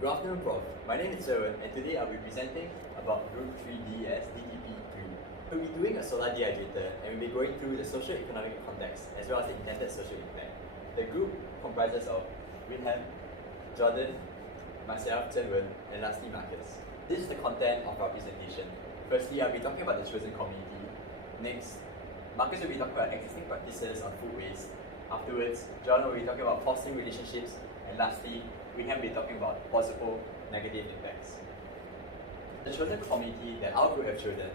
Good afternoon, Prof. My name is Sherwin, and today I'll be presenting about Group 3D as DTPIII. We'll be doing a solar dehydrator, and we'll be going through the socio-economic context as well as the intended social impact. The group comprises of Winham, Jordan, myself, Sherwin, and lastly Marcus. This is the content of our presentation. Firstly, I'll be talking about the chosen community. Next, Marcus will be talking about existing practices on food waste. Afterwards, John will be talking about fostering relationships, and lastly, we have been talking about possible negative impacts. The chosen community that our group have chosen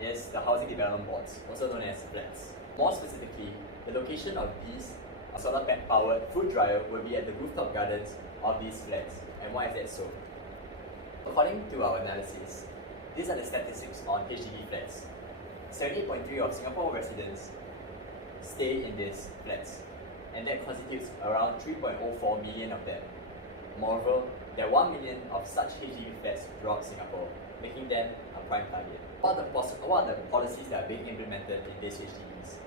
is the Housing Development Boards, also known as flats. More specifically, the location of these solar-powered food dryer will be at the rooftop gardens of these flats. And why is that so? According to our analysis, these are the statistics on HDB flats. 78.3% of Singapore residents stay in these flats, and that constitutes around 3.04 million of them. Moreover, there are 1 million of such HDB flats throughout Singapore, making them a prime target. What are the policies that are being implemented in these HDBs?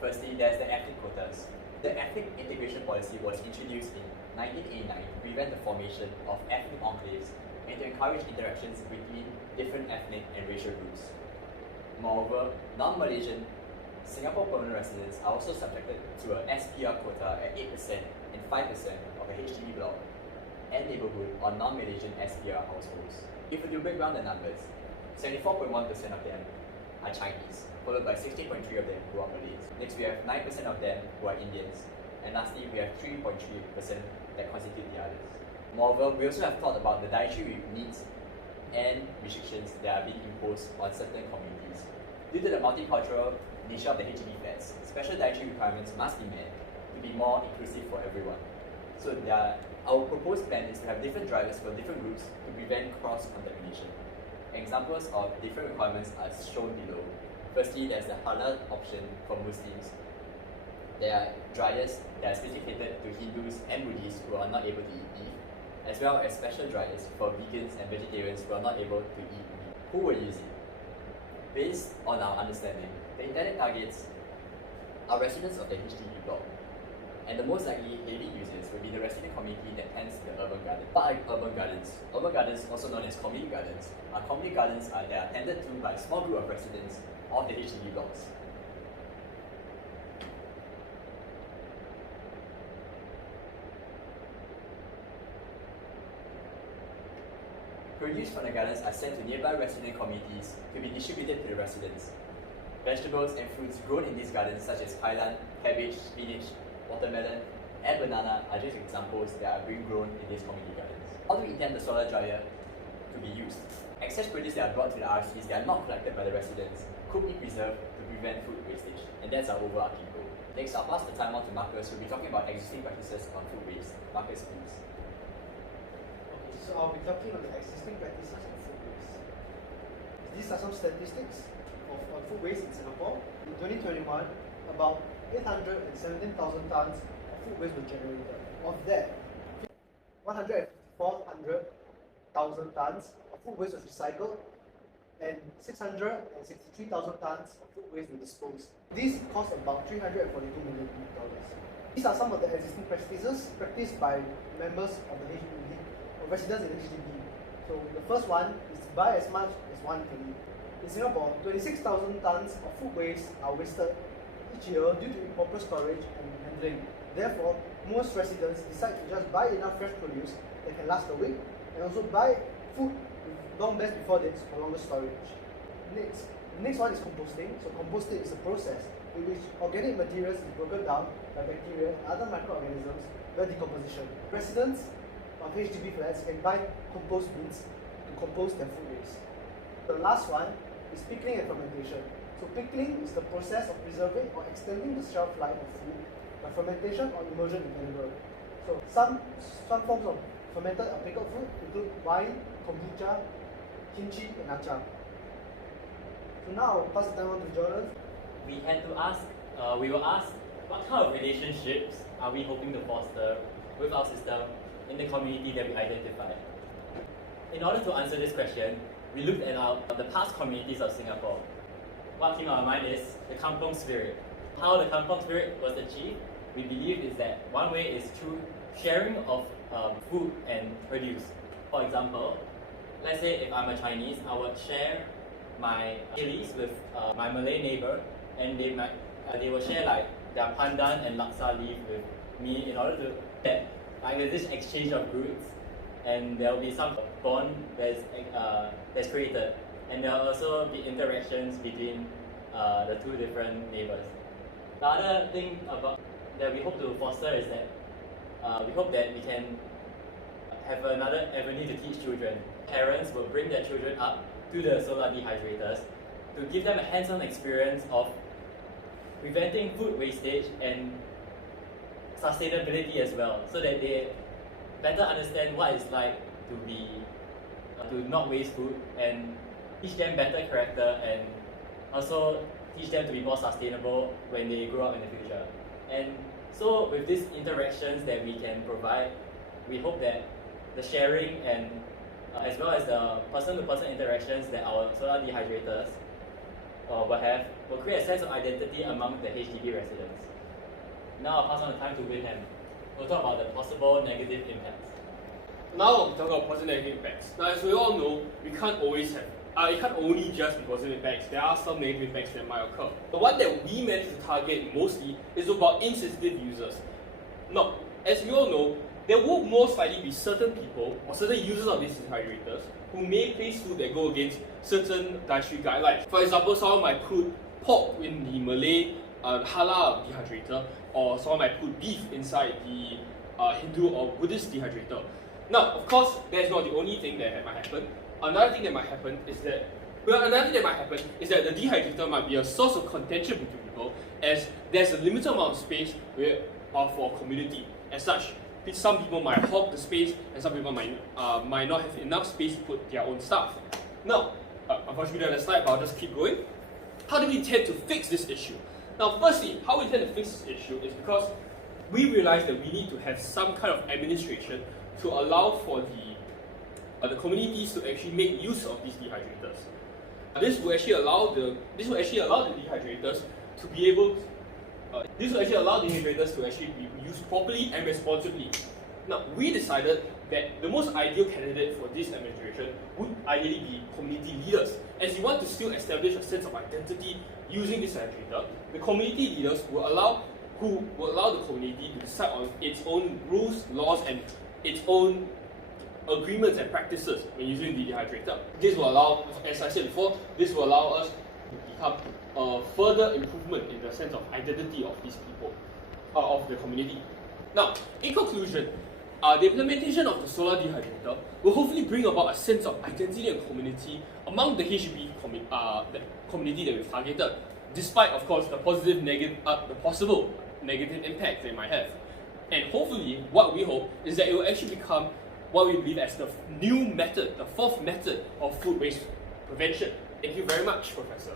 Firstly, there's the ethnic quotas. The ethnic integration policy was introduced in 1989 to prevent the formation of ethnic enclaves and to encourage interactions between different ethnic and racial groups. Moreover, non-Malaysian Singapore permanent residents are also subjected to a SPR quota at 8% and 5% of a HDB block and neighbourhood on non-Malaysian SPR households. If you break down the numbers, 74.1% of them are Chinese, followed by 16.3% of them who are Malays. Next, we have 9% of them who are Indians, and lastly, we have 3.3% that constitute the others. Moreover, we also have thought about the dietary needs and restrictions that are being imposed on certain communities. Due to the multicultural nature of the HDB flats, special dietary requirements must be met to be more inclusive for everyone. So our proposed plan is to have different drivers for different groups to prevent cross-contamination. Examples of different requirements are shown below. Firstly, there's the halal option for Muslims. There are dryers that are specifically catered to Hindus and Buddhists who are not able to eat beef, as well as special dryers for vegans and vegetarians who are not able to eat meat. Who will use it? Based on our understanding, the intended targets are residents of the HDB block, and the most likely heavy users will be the resident community that tends to the urban garden. What are urban gardens? Urban gardens, also known as community gardens, are community gardens that are tended to by a small group of residents of the HDB blocks. Produce from the gardens are sent to nearby resident communities to be distributed to the residents. Vegetables and fruits grown in these gardens such as kailan, cabbage, spinach, watermelon, and banana are just examples that are being grown in these community gardens. How do we intend the solar dryer to be used? Excess produce that are brought to the RCs that are not collected by the residents could be preserved to prevent food wastage, and that's our overarching goal. Next, I'll pass the time on to Marcus, who will be talking about existing practices on food waste. Marcus, please. So I'll be talking on the existing practices of food waste. These are some statistics of food waste in Singapore. In 2021, about 817,000 tons of food waste were generated. Of that, 154,000 tons of food waste was recycled and 663,000 tons of food waste were disposed. These cost about $342 million. These are some of the existing practices practiced by members of the HDB, residents in HDB. So the first one is to buy as much as one can eat. In Singapore, 26,000 tons of food waste are wasted each year due to improper storage and handling. Therefore, most residents decide to just buy enough fresh produce that can last a week and also buy food with long best before dates for longer storage. The next one is composting. So composting is a process in which organic materials is broken down by bacteria and other microorganisms by decomposition. Residents of HDB flats can buy compost bins to compost their food waste. The last one is pickling and fermentation. So pickling is the process of preserving or extending the shelf life of food by fermentation or immersion in vinegar. So some forms of fermented or pickled food include wine, kombucha, kimchi, and achar. So now I'll pass the time on to Jordan. We were asked what kind of relationships are we hoping to foster with our system in the community that we identified. In order to answer this question, we looked at the past communities of Singapore. What came to our mind is the kampong spirit. How the kampong spirit was achieved, we believe, is that one way is through sharing of food and produce. For example, let's say if I'm a Chinese, I would share my chilies with my Malay neighbor, and they will share like their pandan and laksa leaf with me in order to get like this exchange of goods, and there will be some bond that's created, and there will also be interactions between the two different neighbors. The other thing that we hope to foster is that we hope that we can have another avenue to teach children. Parents will bring their children up to the solar dehydrators to give them a hands-on experience of preventing food wastage and sustainability as well, so that they better understand what it's like to not waste food, and teach them better character, and also teach them to be more sustainable when they grow up in the future. And so with these interactions that we can provide, we hope that the sharing and as well as the person-to-person interactions that our solar dehydrators will create a sense of identity among the HDB residents. Now I'll pass on the time to Wilhelm. We'll talk about the possible negative impacts. Now we'll talk about positive and negative impacts. Now, as we all know, we can't always have it can't only just be positive impacts. There are some negative impacts that might occur. The one that we managed to target mostly is about insensitive users. Now, as we all know, there will most likely be certain people or certain users of these dehydrators who may place food that go against certain dietary guidelines. For example, someone might put pork in the Malay halal dehydrator, or someone might put beef inside the Hindu or Buddhist dehydrator. Now, of course, that's not the only thing that might happen. Another thing that might happen is that the dehydrator might be a source of contention between people, as there's a limited amount of space for community. As such, some people might hog the space, and some people might not have enough space to put their own stuff. Now, unfortunately, on the slide, but I'll just keep going. How do we intend to fix this issue? Now, firstly, how we intend to fix this issue is because we realize that we need to have some kind of administration to allow for the communities to actually make use of these dehydrators. This will actually allow the dehydrators to be able to actually be used properly and responsibly. Now, we decided that the most ideal candidate for this administration would ideally be community leaders, as you want to still establish a sense of identity using this dehydrator. The community leaders will allow the community to decide on its own rules, laws, and its own agreements and practices when using the dehydrator. This will allow, as I said before, this will allow us to become a further improvement in the sense of identity of these people, of the community. Now, in conclusion, the implementation of the solar dehydrator will hopefully bring about a sense of identity and community among the HDB community that we've targeted, despite, of course, the possible negative impact they might have. And hopefully, what we hope is that it will actually become what we believe as the new method, the fourth method of food waste prevention. Thank you very much, Professor.